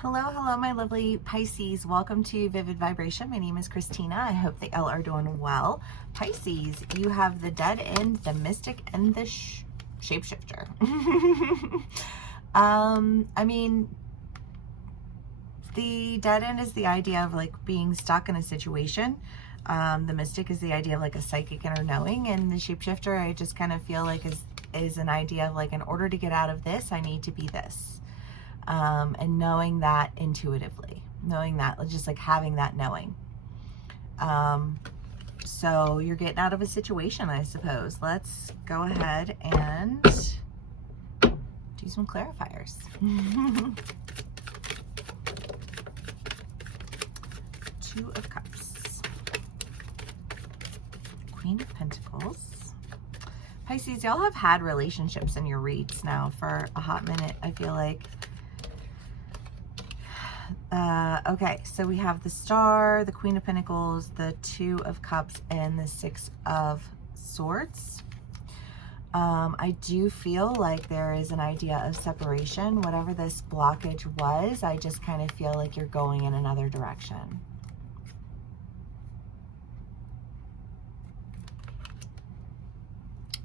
Hello, hello, my lovely Pisces. Welcome to Vivid Vibration. My name is Christina. I hope that y'all are doing well. Pisces, you have the dead end, the mystic, and the shapeshifter. I mean, the dead end is the idea of like being stuck in a situation. The mystic is the idea of like a psychic inner knowing, and the shapeshifter, I just kind of feel like is an idea of like, in order to get out of this, I need to be this. And knowing that intuitively, knowing that, just like having that knowing. So you're getting out of a situation, I suppose. Let's go ahead and do some clarifiers. Two of Cups, Queen of Pentacles. Pisces, y'all have had relationships in your reads now for a hot minute, I feel like. Okay, so we have the Star, the Queen of Pentacles, the Two of Cups, and the Six of Swords. I do feel like there is an idea of separation. Whatever this blockage was, I just kind of feel like you're going in another direction.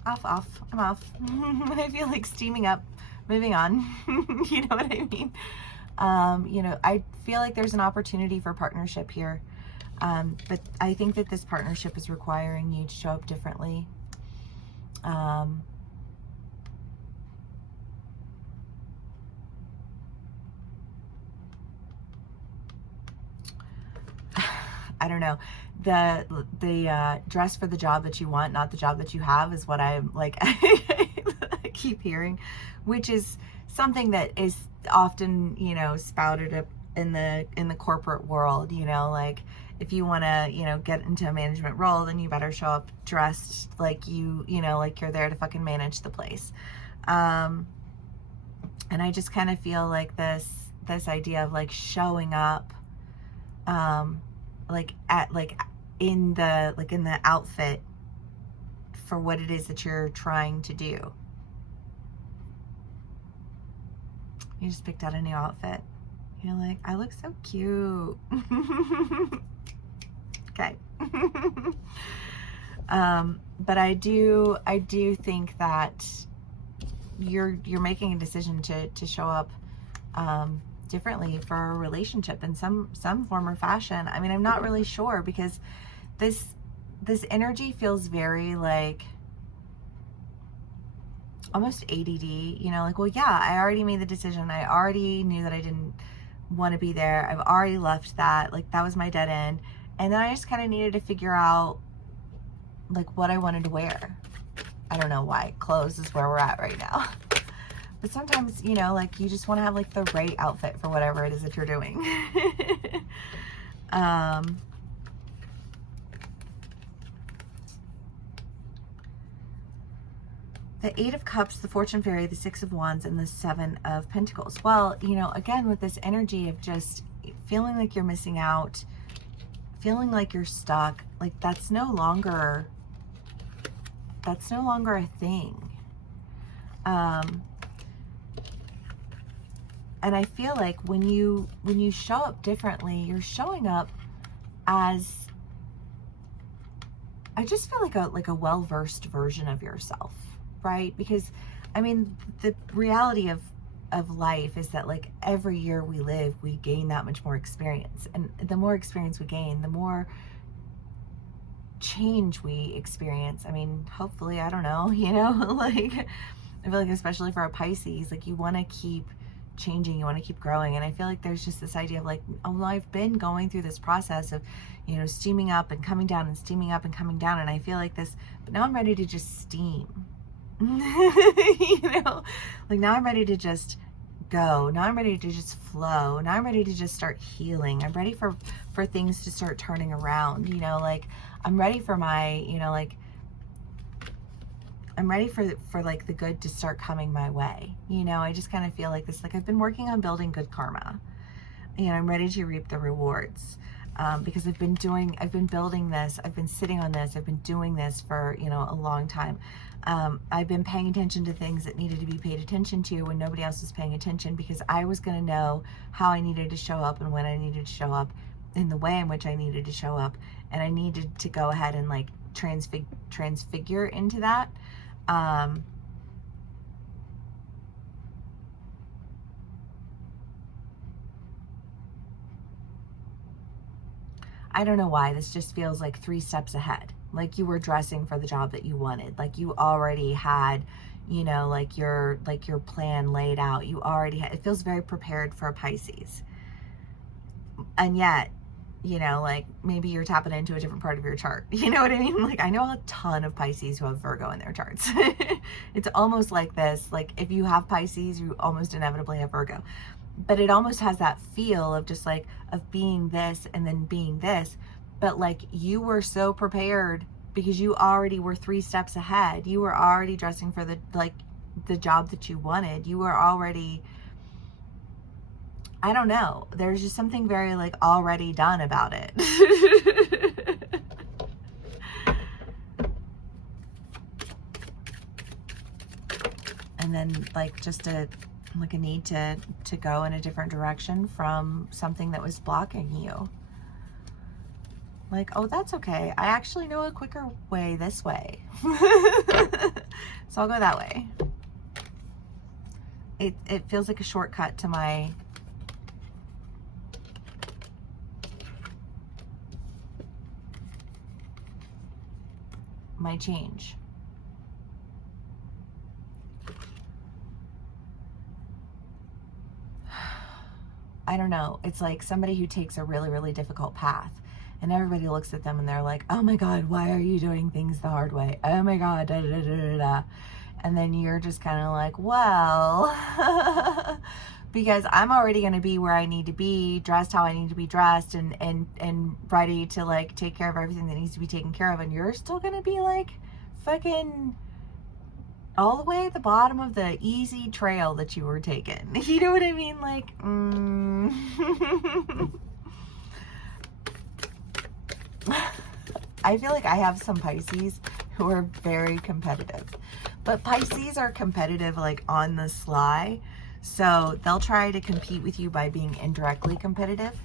Off. I'm off. I feel like steaming up, moving on. You know what I mean? You know, I feel like there's an opportunity for partnership here. But I think that this partnership is requiring you to show up differently. I don't know. The dress for the job that you want, not the job that you have, is what I'm like, I keep hearing, which is something that is often, you know, spouted up in the corporate world. You know, like, if you want to, you know, get into a management role, then you better show up dressed like you know, like you're there to fucking manage the place. And I just kind of feel like this idea of like showing up, like in the outfit for what it is that you're trying to do. You just picked out a new outfit. You're like, I look so cute. Okay. But I do think that you're making a decision to show up differently for a relationship in some form or fashion. I mean, I'm not really sure, because this energy feels very like almost ADD, you know, like, well, yeah, I already made the decision. I already knew that I didn't want to be there. I've already left that. Like, that was my dead end. And then I just kind of needed to figure out like what I wanted to wear. I don't know why. Clothes is where we're at right now. But sometimes, you know, like, you just want to have like the right outfit for whatever it is that you're doing. The Eight of Cups, the Fortune Fairy, the Six of Wands, and the Seven of Pentacles. Well, you know, again, with this energy of just feeling like you're missing out, feeling like you're stuck, like that's no longer a thing. And I feel like when you show up differently, you're showing up as, I just feel like a well-versed version of yourself. Right? Because, I mean, the reality of life is that like every year we live, we gain that much more experience. And the more experience we gain, the more change we experience. I mean, hopefully, I don't know, you know, like, I feel like especially for a Pisces, like, you want to keep changing, you want to keep growing. And I feel like there's just this idea of like, oh, well, I've been going through this process of, you know, steaming up and coming down and steaming up and coming down. And I feel like this, but now I'm ready to just steam. You know, like, now I'm ready to just go. Now I'm ready to just flow. Now I'm ready to just start healing. I'm ready for things to start turning around, you know, like, I'm ready for my, you know, like, I'm ready for like the good to start coming my way. You know, I just kind of feel like this, like, I've been working on building good karma. You know, I'm ready to reap the rewards. because I've been building this, I've been sitting on this, I've been doing this for, you know, a long time. I've been paying attention to things that needed to be paid attention to when nobody else was paying attention, because I was going to know how I needed to show up and when I needed to show up in the way in which I needed to show up. And I needed to go ahead and like transfigure into that. I don't know why, this just feels like 3 steps ahead. Like you were dressing for the job that you wanted. Like you already had, you know, like your plan laid out. You already had, it feels very prepared for a Pisces. And yet, you know, like maybe you're tapping into a different part of your chart. You know what I mean? Like I know a ton of Pisces who have Virgo in their charts. It's almost like this, like if you have Pisces, you almost inevitably have Virgo. But it almost has that feel of just like, of being this and then being this. But like you were so prepared because you already were 3 steps ahead. You were already dressing for the job that you wanted. You were already, I don't know. There's just something very like already done about it. And then like just a need to go in a different direction from something that was blocking you. Like, oh, that's okay. I actually know a quicker way this way. So I'll go that way. It feels like a shortcut to my change. I don't know. It's like somebody who takes a really, really difficult path and everybody looks at them and they're like, oh my God, why are you doing things the hard way? Oh my God, da, da, da, da, da. And then you're just kind of like, well, because I'm already going to be where I need to be, dressed how I need to be dressed, and ready to like take care of everything that needs to be taken care of. And you're still going to be like fucking all the way at the bottom of the easy trail that you were taking. You know what I mean? Like, I feel like I have some Pisces who are very competitive, but Pisces are competitive like on the sly. So they'll try to compete with you by being indirectly competitive.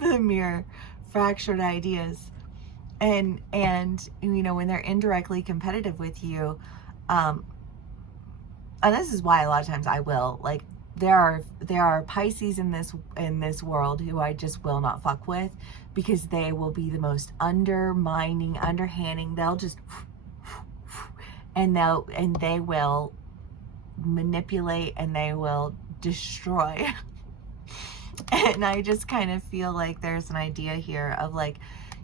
The mere fractured ideas. And you know, when they're indirectly competitive with you, and this is why a lot of times I will, like, there are Pisces in this world who I just will not fuck with, because they will be the most undermining, underhanding. They'll just and they will manipulate and they will destroy. And I just kind of feel like there's an idea here of like,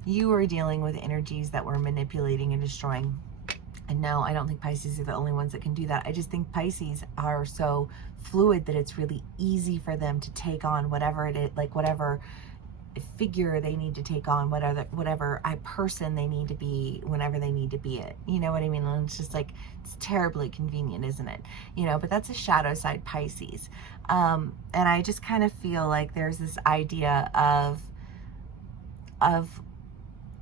you are dealing with energies that were manipulating and destroying. And no, I don't think Pisces are the only ones that can do that. I just think Pisces are so fluid that it's really easy for them to take on whatever it is, like whatever figure they need to take on, whatever person they need to be whenever they need to be it. You know what I mean? And it's just like, it's terribly convenient, isn't it? You know, but that's a shadow side Pisces. And I just kind of feel like there's this idea of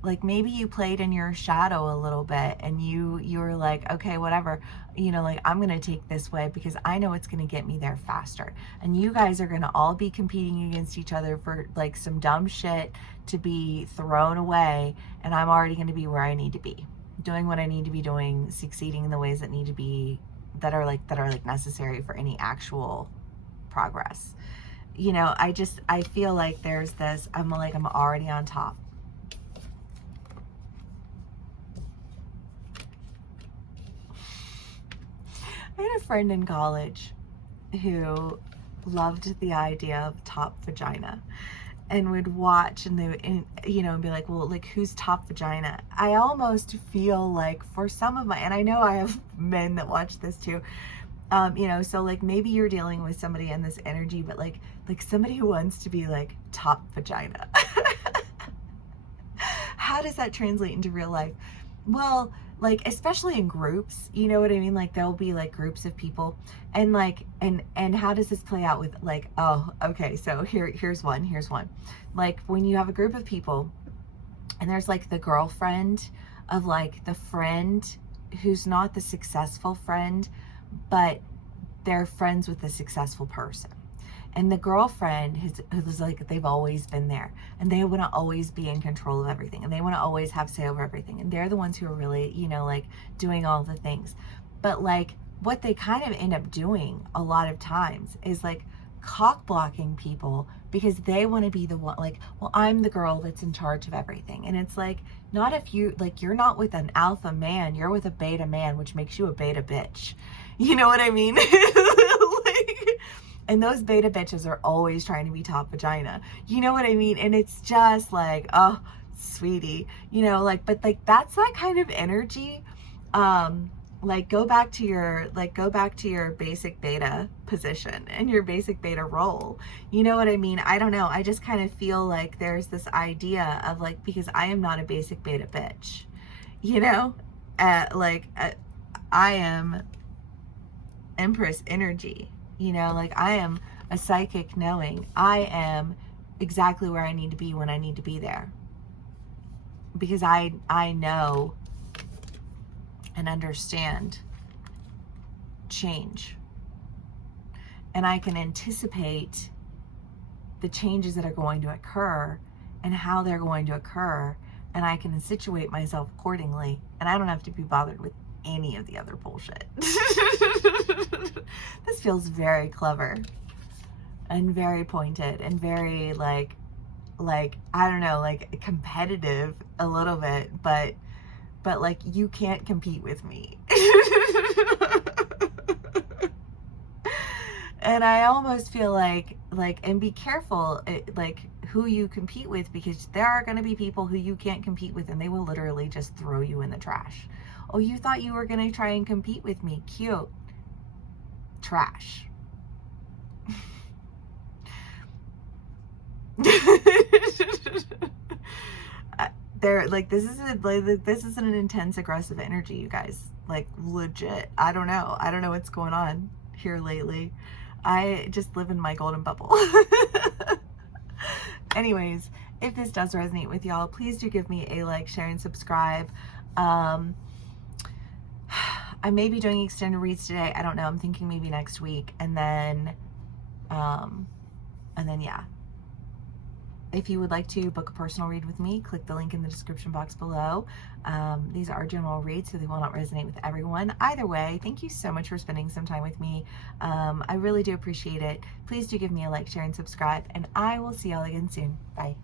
like, maybe you played in your shadow a little bit and you were like, okay, whatever, you know, like, I'm going to take this way because I know it's going to get me there faster. And you guys are going to all be competing against each other for like some dumb shit to be thrown away. And I'm already going to be where I need to be, doing what I need to be doing, succeeding in the ways that need to be, that are like necessary for any actual progress. You know, I feel like there's this, I'm already on top. I had a friend in college who loved the idea of top vagina and would watch and they would, you know, and be like, well, like, who's top vagina? I almost feel like for some of my, and I know I have men that watch this too, you know, so like maybe you're dealing with somebody in this energy, but like somebody who wants to be like top vagina. How does that translate into real life? Well, like, especially in groups, you know what I mean? Like, there'll be like groups of people, and like, and how does this play out with like, oh, okay, so here's one. Like, when you have a group of people, and there's like the girlfriend of like the friend who's not the successful friend, but they're friends with the successful person. And the girlfriend who's like, they've always been there, and they want to always be in control of everything, and they want to always have say over everything, and they're the ones who are really, you know, like doing all the things. But like, what they kind of end up doing a lot of times is like cock blocking people, because they want to be the one, like, well, I'm the girl that's in charge of everything. And it's like, not if you, like, you're not with an alpha man, you're with a beta man, which makes you a beta bitch. You know what I mean? Like, and those beta bitches are always trying to be top vagina. You know what I mean? And it's just like, oh, sweetie, you know, like, but like, that's that kind of energy. Like, go back to your basic beta position and your basic beta role. You know what I mean? I don't know. I just kind of feel like there's this idea of like, because I am not a basic beta bitch, you know, I am Empress energy, you know, like I am a psychic knowing. I am exactly where I need to be when I need to be there, because I know and understand change, and I can anticipate the changes that are going to occur and how they're going to occur, and I can situate myself accordingly, and I don't have to be bothered with any of the other bullshit. This feels very clever and very pointed and very like I don't know, like competitive a little bit, but like, you can't compete with me. And I almost feel like, and be careful, like, who you compete with, because there are going to be people who you can't compete with, and they will literally just throw you in the trash. Oh, you thought you were going to try and compete with me? Cute. Trash. They're like, this is an intense aggressive energy, you guys, like, legit. I don't know what's going on here lately. I just live in my golden bubble. Anyways, if this does resonate with y'all, please do give me a like, share, and subscribe. I may be doing extended reads today. I don't know. I'm thinking maybe next week, and then yeah. If you would like to book a personal read with me, click the link in the description box below. These are general reads, so they will not resonate with everyone. Either way, thank you so much for spending some time with me. I really do appreciate it. Please do give me a like, share, and subscribe, and I will see y'all again soon. Bye.